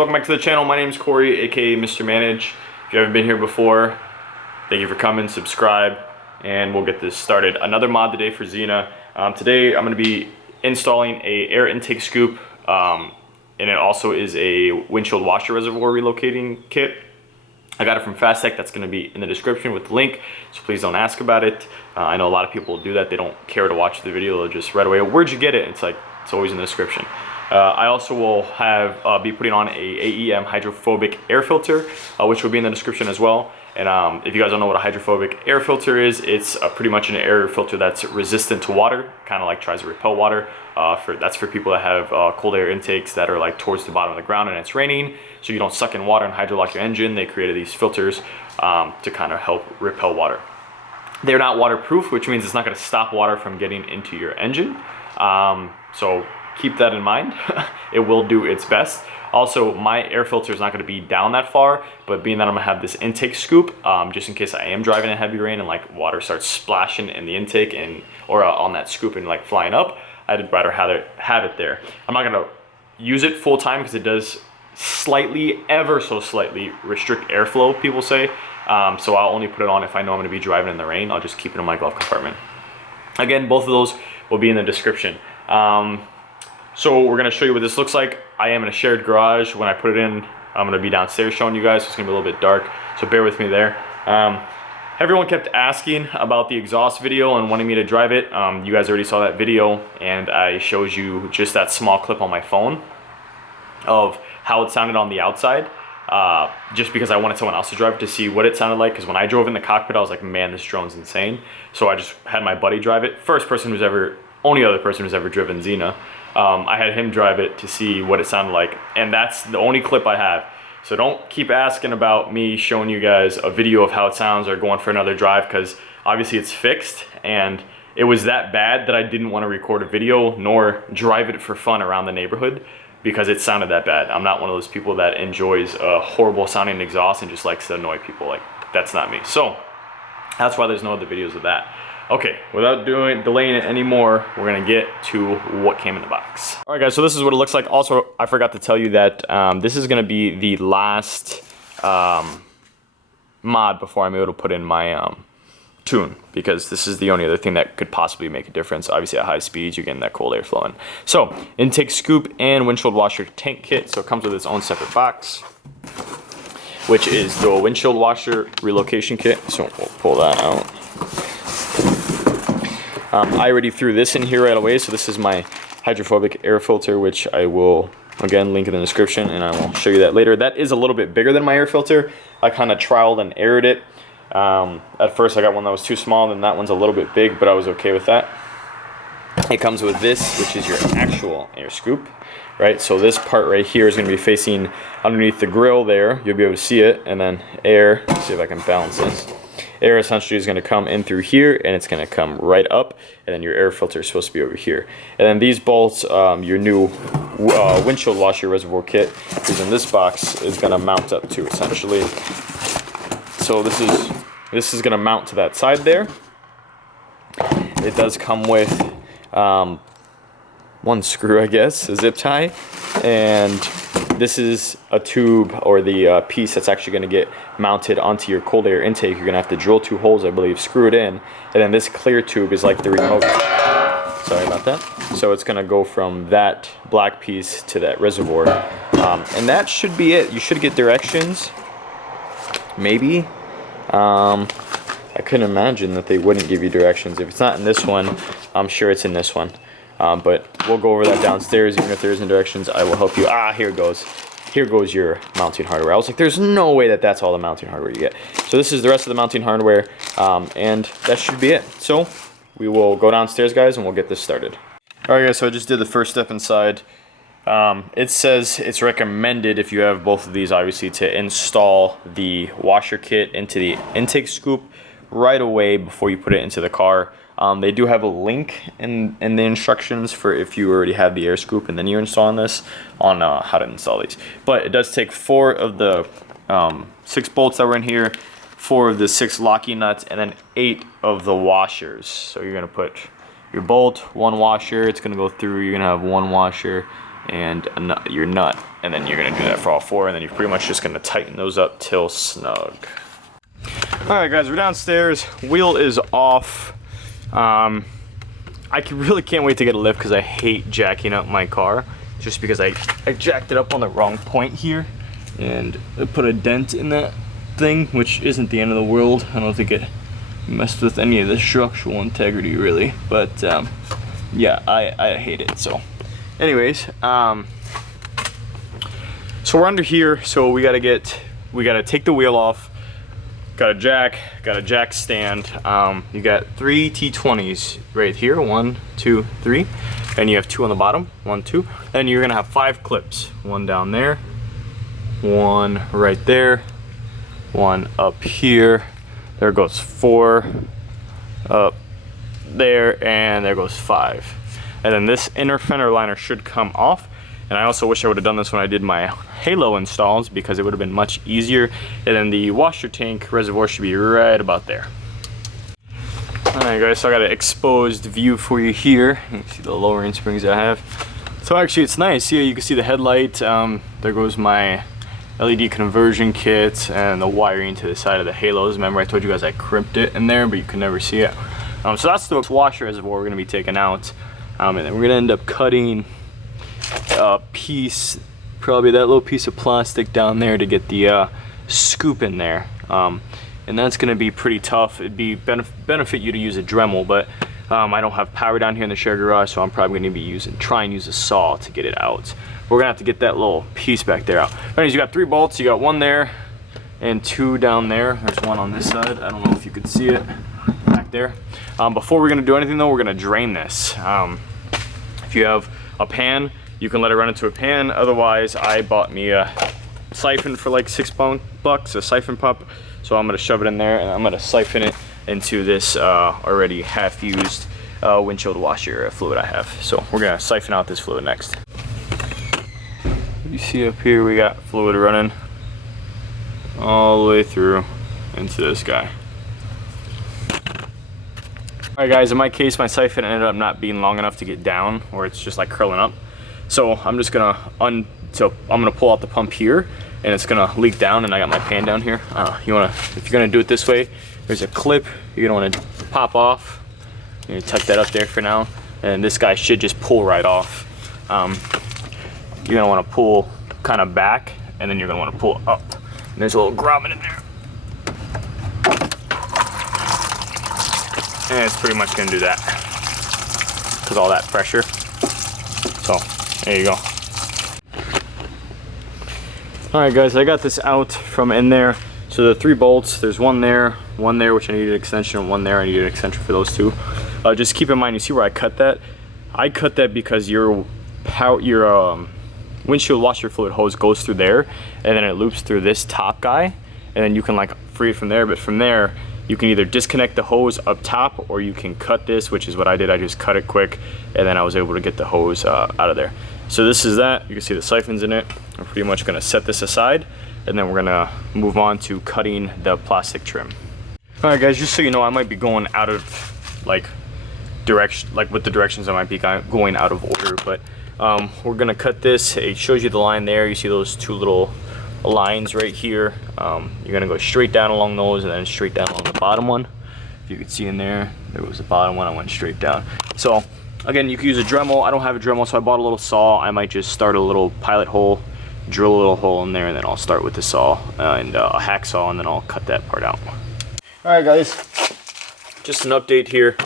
welcome back to the channel. My name is Corey, aka Mr. Manage. If you haven't been here before, thank you for coming, subscribe, and we'll get this started. Another mod today for Xena. Today I'm going to be installing a air intake scoop, and it also is a windshield washer reservoir relocating kit. I got it from Phastek. That's going to be in the description with the link, so please don't ask about it. I know a lot of people do that. They don't care to watch the video. They'll just right away, where'd you get it? It's like, it's always in the description. I also will have be putting on a AEM hydrophobic air filter, which will be in the description as well. And if you guys don't know what a hydrophobic air filter is, it's pretty much an air filter that's resistant to water, kind of like tries to repel water. That's for people that have cold air intakes that are like towards the bottom of the ground and it's raining, so you don't suck in water and hydrolock your engine. They created these filters to kind of help repel water. They're not waterproof, which means it's not going to stop water from getting into your engine. So keep that in mind. It will do its best. Also, my air filter is not going to be down that far, but being that I'm going to have this intake scoop, just in case I am driving in heavy rain and like water starts splashing in the intake or on that scoop and like flying up, I'd rather have it there. I'm not going to use it full time because it does slightly, ever so slightly, restrict airflow, people say. So I'll only put it on if I know I'm going to be driving in the rain. I'll just keep it in my glove compartment. Again, both of those will be in the description. So we're gonna show you what this looks like. I am in a shared garage. When I put it in, I'm gonna be downstairs showing you guys. So it's gonna be a little bit dark, so bear with me there. Everyone kept asking about the exhaust video and wanting me to drive it. You guys already saw that video, and I showed you just that small clip on my phone of how it sounded on the outside. Just because I wanted someone else to drive it to see what it sounded like, because when I drove in the cockpit, I was like, man, this drone's insane. So I just had my buddy drive it. Only other person who's ever driven Xena. I had him drive it to see what it sounded like, and that's the only clip I have. So don't keep asking about me showing you guys a video of how it sounds or going for another drive, because obviously it's fixed, and it was that bad that I didn't want to record a video nor drive it for fun around the neighborhood because it sounded that bad. I'm not one of those people that enjoys a horrible sounding exhaust and just likes to annoy people. Like, that's not me. So that's why there's no other videos of that. Okay, without delaying it anymore, we're gonna get to what came in the box. All right, guys, so this is what it looks like. Also, I forgot to tell you that this is gonna be the last mod before I'm able to put in my tune, because this is the only other thing that could possibly make a difference. Obviously, at high speeds, you're getting that cold air flowing. So, intake scoop and windshield washer tank kit. So it comes with its own separate box, which is the windshield washer relocation kit. So we'll pull that out. I already threw this in here right away, so this is my hydrophobic air filter, which I will, again, link in the description, and I will show you that later. That is a little bit bigger than my air filter. I kind of trialed and aired it. At first I got one that was too small, then that one's a little bit big, but I was okay with that. It comes with this, which is your actual air scoop, right? So this part right here is going to be facing underneath the grill there. You'll be able to see it, and then air, let's see if I can balance this. Air essentially is going to come in through here, and it's going to come right up, and then your air filter is supposed to be over here. And then these bolts, your new windshield washer reservoir kit is in this box, is going to mount up to, essentially. So this is going to mount to that side there. It does come with one screw, I guess, a zip tie, and this is a tube, or the piece that's actually going to get mounted onto your cold air intake. You're going to have to drill 2 holes, I believe, screw it in, and then this clear tube is like the remote. Sorry about that. So it's going to go from that black piece to that reservoir, and that should be it. You should get directions, maybe. I couldn't imagine that they wouldn't give you directions. If it's not in this one, I'm sure it's in this one. But we'll go over that downstairs. Even if there isn't directions, I will help you. Here it goes. Here goes your mounting hardware. I was like, there's no way that that's all the mounting hardware you get. So this is the rest of the mounting hardware, and that should be it. So we will go downstairs, guys, and we'll get this started. All right, guys, so I just did the first step inside. It says it's recommended, if you have both of these, obviously, to install the washer kit into the intake scoop right away before you put it into the car. They do have a link in the instructions for if you already have the air scoop and then you're installing this on how to install these. But it does take 4 of the 6 bolts that were in here, 4 of the 6 locking nuts, and then 8 of the washers. So you're going to put your bolt, 1 washer, it's going to go through, you're going to have 1 washer, and your nut, and then you're gonna do that for all four, and then you're pretty much just gonna tighten those up till snug. All right, guys, we're downstairs. Wheel is off. I really can't wait to get a lift because I hate jacking up my car, just because I jacked it up on the wrong point here, and it put a dent in that thing, which isn't the end of the world. I don't think it messed with any of the structural integrity really, but yeah, I hate it. So anyways, so we're under here, so we gotta take the wheel off, got a jack stand. You got 3 T20s right here, 1, 2, 3, and you have 2 on the bottom, 1, 2, and you're gonna have 5 clips, 1 down there, 1 right there, 1 up here, there goes 4 up there, and there goes 5. And then this inner fender liner should come off. And I also wish I would have done this when I did my halo installs, because it would have been much easier. And then the washer tank reservoir should be right about there. Alright guys, so I got an exposed view for you here. You can see the lowering springs I have. So actually it's nice. Here you can see the headlight. There goes my LED conversion kit and the wiring to the side of the halos. Remember I told you guys I crimped it in there, but you can never see it. So that's the washer reservoir we're going to be taking out. And then we're going to end up cutting a piece, probably that little piece of plastic down there, to get the scoop in there. And that's going to be pretty tough. It'd be benefit you to use a Dremel, but I don't have power down here in the shared garage, so I'm probably going to be try and use a saw to get it out. We're going to have to get that little piece back there out. Anyways, you got 3 bolts. You got 1 there and 2 down there. There's 1 on this side. I don't know if you could see it back there. Before we're going to do anything though, we're going to drain this. If you have a pan, you can let it run into a pan. Otherwise, I bought me a siphon for like $6, a siphon pump. So I'm gonna shove it in there, and I'm gonna siphon it into this already half-used windshield washer fluid I have. So we're gonna siphon out this fluid next. You see up here, we got fluid running all the way through into this guy. Alright guys, in my case, my siphon ended up not being long enough to get down, or it's just like curling up. So I'm just gonna I'm gonna pull out the pump here, and it's gonna leak down, and I got my pan down here. If you're gonna do it this way, there's a clip you're gonna wanna pop off. You tuck that up there for now, and this guy should just pull right off. You're gonna wanna pull kind of back, and then you're gonna wanna pull up. And there's a little grommet in there. And it's pretty much gonna do that, because all that pressure. So there you go. Alright guys, I got this out from in there. So the 3 bolts, there's 1 there, which I needed an extension, and 1 there, I needed an extension for those 2. Just keep in mind, you see where I cut that? I cut that because your windshield washer fluid hose goes through there, and then it loops through this top guy, and then you can like free it from there. But from there, you can either disconnect the hose up top, or you can cut this, which is what I did. I just cut it quick, and then I was able to get the hose out of there. So this is that. You can see the siphons in it. I'm pretty much gonna set this aside, and then we're gonna move on to cutting the plastic trim. All right guys, just so you know, I might be going out of like direction, like with the directions I might be going out of order, but we're gonna cut this. It shows you the line there. You see those 2 little lines right here. You're gonna go straight down along those, and then straight down along the bottom one. If you could see in there, there was the bottom one. I went straight down. So again, you can use a Dremel. I don't have a Dremel, so I bought a little saw. I might just start a little pilot hole, drill a little hole in there, and then I'll start with the saw and a hacksaw, and then I'll cut that part out. All right guys, just an update here.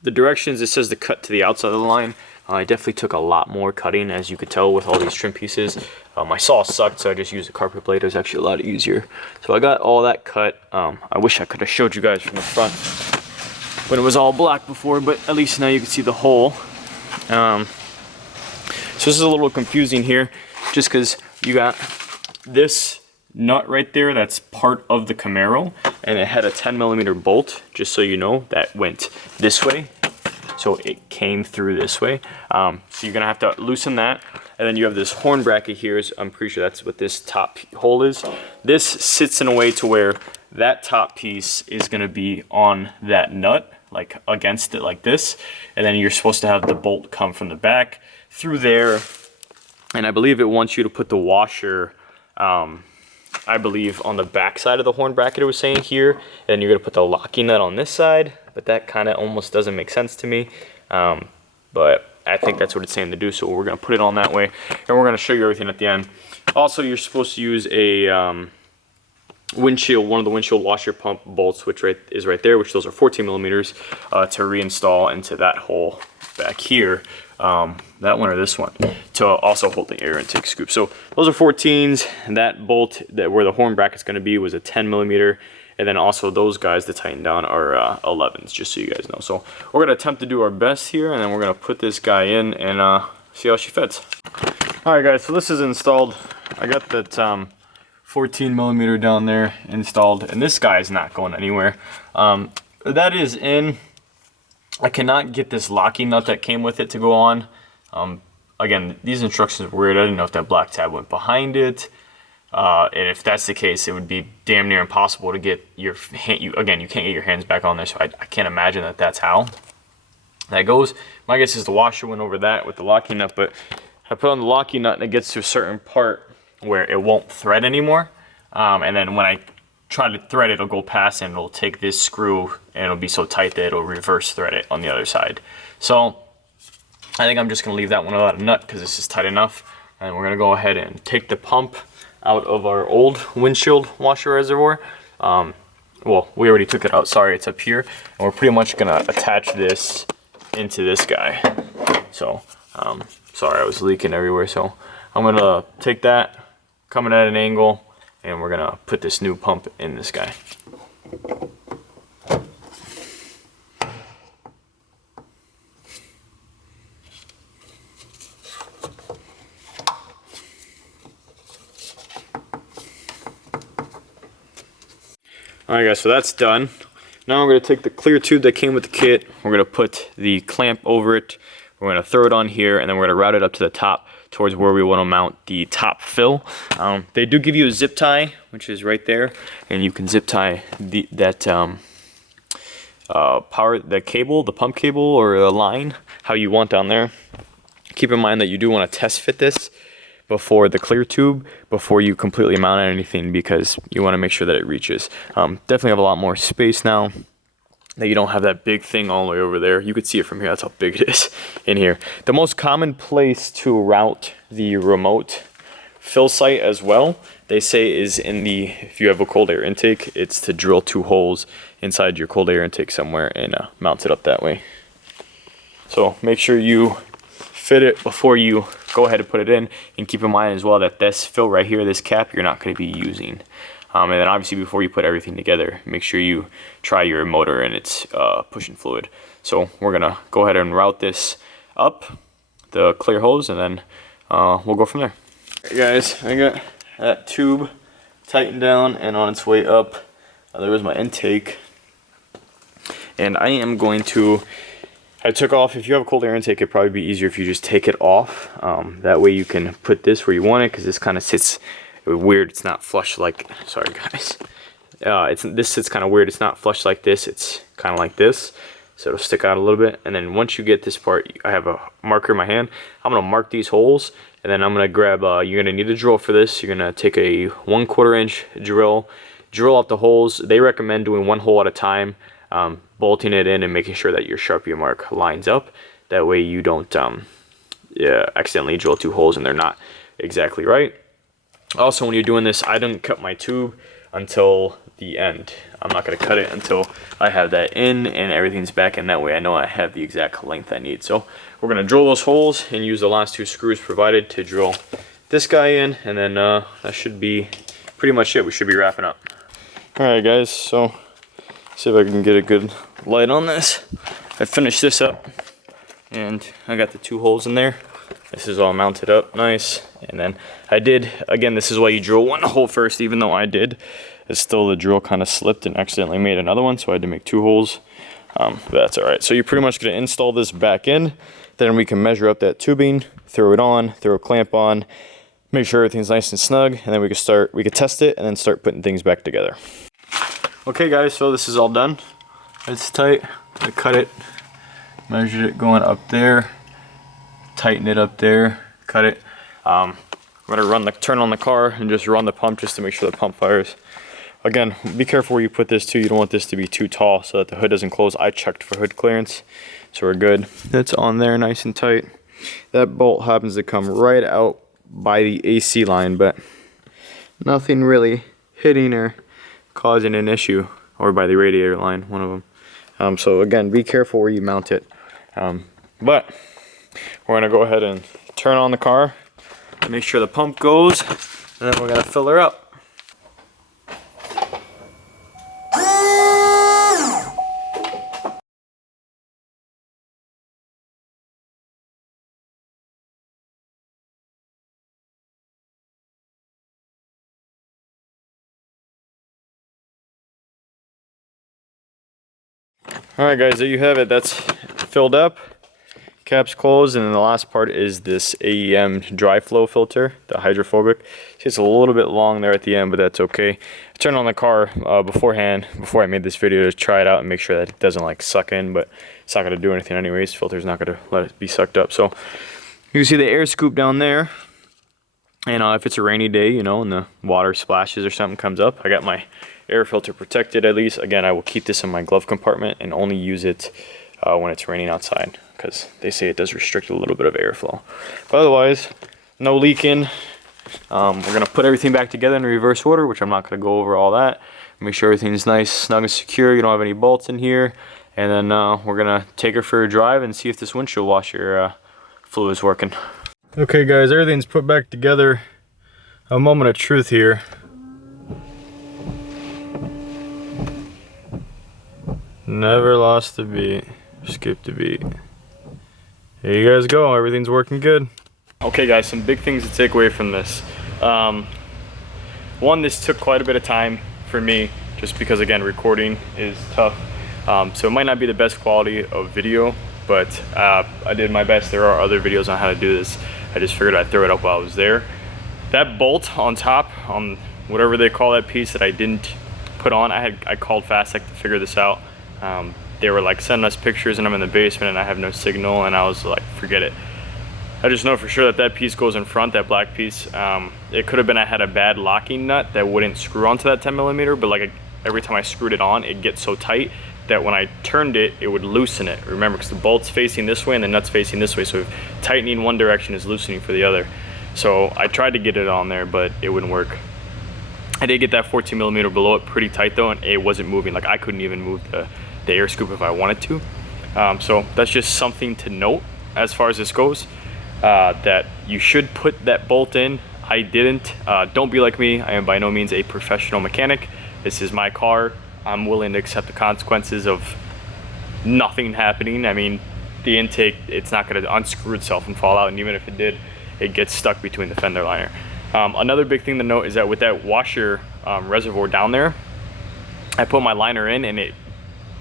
The directions, it says to cut to the outside of the line. I definitely took a lot more cutting, as you could tell with all these trim pieces. My saw sucked, so I just used a carpet blade. It was actually a lot easier. So I got all that cut. I wish I could have showed you guys from the front when it was all black before, but at least now you can see the hole. So this is a little confusing here, just because you got this nut right there that's part of the Camaro, and it had a 10mm bolt, just so you know, that went this way. So it came through this way. So you're gonna have to loosen that. And then you have this horn bracket here. I'm pretty sure that's what this top hole is. This sits in a way to where that top piece is gonna be on that nut, like against it like this. And then you're supposed to have the bolt come from the back through there and I believe it wants you to put the washer, I believe on the back side of the horn bracket, it was saying here, and you're gonna put the locking nut on this side, but that kind of almost doesn't make sense to me. But I think that's what it's saying to do, so we're gonna put it on that way, and we're gonna show you everything at the end. Also, you're supposed to use a windshield, one of the windshield washer pump bolts, which is right there, which those are 14 millimeters, to reinstall into that hole back here. That one or this one, to also hold the air intake scoop. So those are 14s, and that bolt that where the horn bracket's going to be was a 10 millimeter, and then also those guys to tighten down are 11s, just so you guys know. So we're going to attempt to do our best here, and then we're going to put this guy in and see how she fits. All right, guys, so this is installed. I got that 14 millimeter down there installed, and this guy is not going anywhere. That is in. I cannot get this locking nut that came with it to go on. Again, these instructions are weird. I didn't know if that black tab went behind it. And if that's the case, it would be damn near impossible to get your hand. Again, you can't get your hands back on there, so I can't imagine that that's how that goes. My guess is the washer went over that with the locking nut, but I put on the locking nut and it gets to a certain part where it won't thread anymore. And then when I try to thread it, it'll go past and it'll take this screw and it'll be so tight that it'll reverse thread it on the other side. So I think I'm just gonna leave that one without a nut because this is tight enough. And we're gonna go ahead and take the pump out of our old windshield washer reservoir. Well, we already took it out, sorry, it's up here. And we're pretty much gonna attach this into this guy. So, sorry, I was leaking everywhere. So I'm gonna take that, coming at an angle, and we're gonna put this new pump in this guy. Alright guys, so that's done. Now we're gonna take the clear tube that came with the kit, we're gonna put the clamp over it, we're gonna throw it on here, and then we're gonna route it up to the top towards where we want to mount the top fill. They do give you a zip tie, which is right there, and you can zip tie the pump cable or a line, how you want down there. Keep in mind that you do want to test fit this before the clear tube, before you completely mount anything, because you want to make sure that it reaches. Definitely have a lot more space now that you don't have that big thing all the way over there. You could see it from here, that's how big it is in here. The most common place to route the remote fill site as well, they say, is in the, if you have a cold air intake, it's to drill 2 holes inside your cold air intake somewhere and mount it up that way. So make sure you fit it before you go ahead and put it in, and keep in mind as well that this fill right here, this cap, you're not going to be using. And then obviously before you put everything together, make sure you try your motor and its pushing fluid. So we're gonna go ahead and route this up the clear hose, and then we'll go from there. Hey guys, I got that tube tightened down and on its way up. There was my intake, and I am going to, I took off, if you have a cold air intake, it'd probably be easier if you just take it off. That way you can put this where you want it, because this kind of sits weird. It's not flush like, sorry guys, this sits kind of weird. It's not flush like this, it's kind of like this, so it'll stick out a little bit. And then once you get this part, I have a marker in my hand. I'm gonna mark these holes, and then I'm gonna grab, you're gonna need a drill for this. You're gonna take a 1/4 inch drill out the holes. They recommend doing 1 hole at a time, bolting it in and making sure that your Sharpie mark lines up. That way you don't accidentally drill 2 holes and they're not exactly right. Also, when you're doing this, I didn't cut my tube until the end. I'm not going to cut it until I have that in and everything's back, and that way I know I have the exact length I need. So we're going to drill those holes and use the last 2 screws provided to drill this guy in, and then that should be pretty much it. We should be wrapping up. Alright guys, so see if I can get a good light on this. I finished this up, and I got the 2 holes in there. This is all mounted up nice, and then I did, again, this is why you drill 1 hole first, even though I did. It's still, the drill kind of slipped and accidentally made another one, so I had to make 2 holes. But that's alright. So you're pretty much going to install this back in, then we can measure up that tubing, throw it on, throw a clamp on, make sure everything's nice and snug, and then we can test it and then start putting things back together. Okay guys, so this is all done. It's tight. I cut it, measured it going up there, tighten it up there, cut it. I'm gonna turn on the car and just run the pump just to make sure the pump fires. Again, be careful where you put this too. You don't want this to be too tall so that the hood doesn't close. I checked for hood clearance, so we're good. That's on there nice and tight. That bolt happens to come right out by the AC line, but nothing really hitting or causing an issue, or by the radiator line, one of them. So again, be careful where you mount it. But we're gonna go ahead and turn on the car, make sure the pump goes, and then we're gonna fill her up. Alright guys, there you have it. That's filled up, caps closed, and then the last part is this AEM dry flow filter, the hydrophobic. It's a little bit long there at the end, but that's okay. I turned on the car beforehand, before I made this video, to try it out and make sure that it doesn't like suck in, but it's not going to do anything anyways. Filter's not going to let it be sucked up. So you can see the air scoop down there, and if it's a rainy day, you know, and the water splashes or something comes up, I got my air filter protected at least. Again, I will keep this in my glove compartment and only use it when it's raining outside, because they say it does restrict a little bit of airflow. But otherwise, no leaking. We're going to put everything back together in reverse order, which I'm not going to go over all that. Make sure everything's nice, snug and secure. You don't have any bolts in here. And then we're going to take her for a drive and see if this windshield washer fluid is working. Okay guys, everything's put back together. A moment of truth here. Never lost a beat, skipped a beat. Here you guys go, everything's working good. Okay guys, some big things to take away from this. One, this took quite a bit of time for me, just because again, recording is tough. So it might not be the best quality of video, but I did my best. There are other videos on how to do this. I just figured I'd throw it up while I was there. That bolt on top, whatever they call that piece that I didn't put on, I called Phastek to figure this out. They were like sending us pictures and I'm in the basement and I have no signal, and I was like, forget it. I just know for sure that that piece goes in front, that black piece. It could have been I had a bad locking nut that wouldn't screw onto that 10mm, but like every time I screwed it on, it gets so tight that when I turned it, it would loosen it. Remember, because the bolt's facing this way and the nut's facing this way, so tightening one direction is loosening for the other. So I tried to get it on there, but it wouldn't work. I did get that 14mm below it pretty tight though, and it wasn't moving. Like I couldn't even move the air scoop if I wanted to. So that's just something to note as far as this goes, that you should put that bolt in. I didn't. Don't be like me. I am by no means a professional mechanic. This is my car. I'm willing to accept the consequences of nothing happening. I mean, the intake, it's not going to unscrew itself and fall out, and even if it did, it gets stuck between the fender liner. Another big thing to note is that with that washer reservoir down there, I put my liner in, and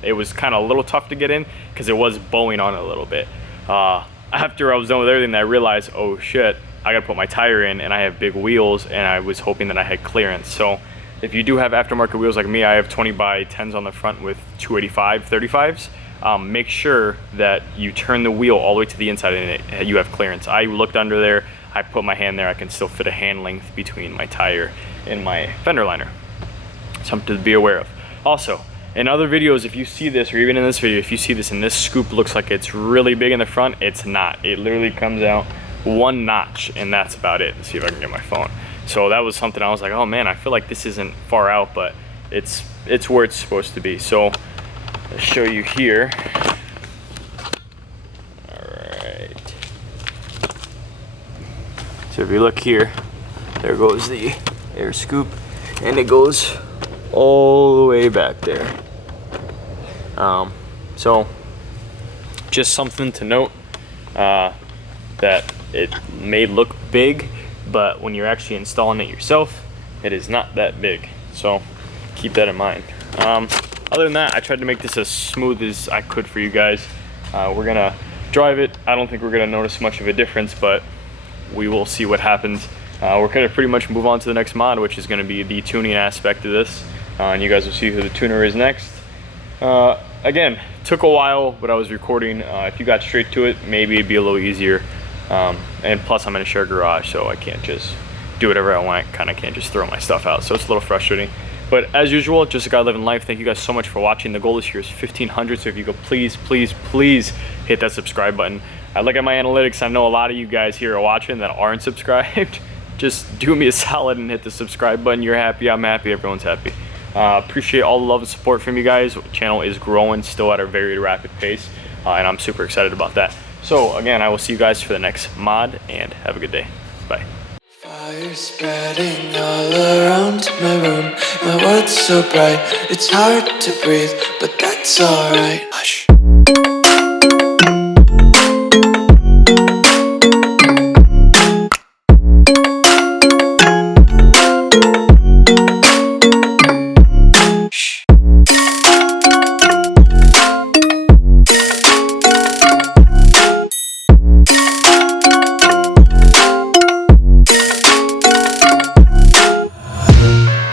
it was kind of a little tough to get in because it was bowing on it a little bit. After I was done with everything, I realized, oh shit, I gotta put my tire in, and I have big wheels, and I was hoping that I had clearance. So if you do have aftermarket wheels like me, I have 20x10s on the front with 285 35s. Make sure that you turn the wheel all the way to the inside and you have clearance. I looked under there, I put my hand there, I can still fit a hand length between my tire and my fender liner. Something to be aware of. Also, in other videos, if you see this, or even in this video, if you see this and this scoop looks like it's really big in the front, it's not. It literally comes out one notch, and that's about it. Let's see if I can get my phone. So that was something I was like, oh man, I feel like this isn't far out, but it's where it's supposed to be. So I'll show you here. Alright. So if you look here, there goes the air scoop, and it goes all the way back there. So just something to note, that it may look big, but when you're actually installing it yourself, it is not that big. So keep that in mind. Other than that, I tried to make this as smooth as I could for you guys. We're gonna drive it. I don't think we're gonna notice much of a difference, but we will see what happens. We're gonna pretty much move on to the next mod, which is gonna be the tuning aspect of this. And you guys will see who the tuner is next. Again, took a while, but I was recording. If you got straight to it, maybe it'd be a little easier. And plus I'm in a shared garage, so I can't just do whatever I want. Kind of can't just throw my stuff out, so it's a little frustrating. But as usual, just a guy living life. Thank you guys so much for watching. The goal this year is 1,500, so if you go, please hit that subscribe button. I look at my analytics, I know a lot of you guys here are watching that aren't subscribed. Just do me a solid and hit the subscribe button. You're happy, I'm happy, everyone's happy. Appreciate all the love and support from you guys. The channel is growing still at a very rapid pace, and I'm super excited about that. So again, I will see you guys for the next mod, and have a good day. Bye. Fire spreading all around my room. My world's so bright, it's hard to breathe, but that's alright. Hush.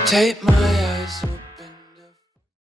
Take my eyes away.